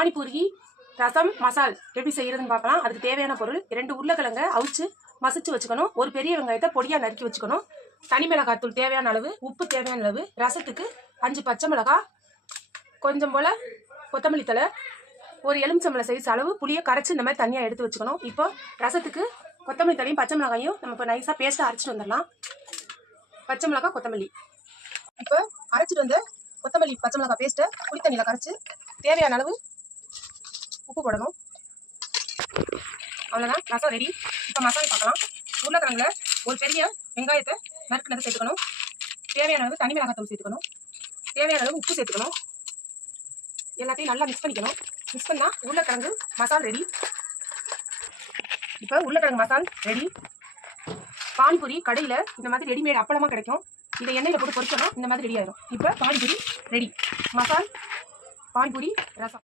பானிபூரி ரசம் மசால் எப்படி செய்யறதுன்னு பார்க்கலாம். அதுக்கு தேவையான பொருள் 2 உருளைக்கிழங்க அவிச்சு மசிச்சு வச்சுக்கணும். ஒரு பெரிய வெங்காயத்தை பொடியா நறுக்கி வச்சுக்கணும். தனி மிளகாய் தூள் தேவையான அளவு, உப்பு தேவையான அளவு, ரசத்துக்கு 5 பச்சை மிளகாய், கொஞ்சம் போல கொத்தமல்லி தழை, ஒரு எலுமிச்சம்பழம் சைஸ் அளவு புளியை கரைச்சி இந்த மாதிரி தனியாக எடுத்து வச்சுக்கணும். இப்போ ரசத்துக்கு கொத்தமல்லி தழையும் பச்சை மிளகாயும் நம்ம இப்போ நைஸாக பேஸ்ட்டாக அரைச்சிட்டு வந்துடலாம். பச்சை மிளகாய் கொத்தமல்லி, இப்போ அரைச்சிட்டு வந்த கொத்தமல்லி பச்சை மிளகாய் பேஸ்ட்டை புளி தண்ணியில் கரைச்சி தேவையான அளவு உப்பு போடணும். அவ்வளோதான், ரசம் ரெடி. இப்போ மசாலா பார்க்கலாம். உருளைக்கிழங்குல ஒரு பெரிய வெங்காயத்தை நறுக்குனதை சேர்த்துக்கணும். தேவையான அளவு தனி மிளகாய் தூள் சேர்த்துக்கணும். தேவையான அளவு உப்பு சேர்த்துக்கணும். எல்லாத்தையும் நல்லா மிக்ஸ் பண்ணிக்கணும். மிக்ஸ் பண்ணால் உருளைக்கிழங்கு மசால் ரெடி. இப்போ உருளைக்கிழங்கு மசால் ரெடி. பானிபூரி கடையில் இந்த மாதிரி ரெடிமேட் அப்பளமாக கிடைக்கும். இதை எண்ணெயில் போட்டு பொரிக்கணும். இந்த மாதிரி ரெடி ஆயிடும். இப்போ பானிபூரி ரெடி. மசால் பானிபூரி ரசம்.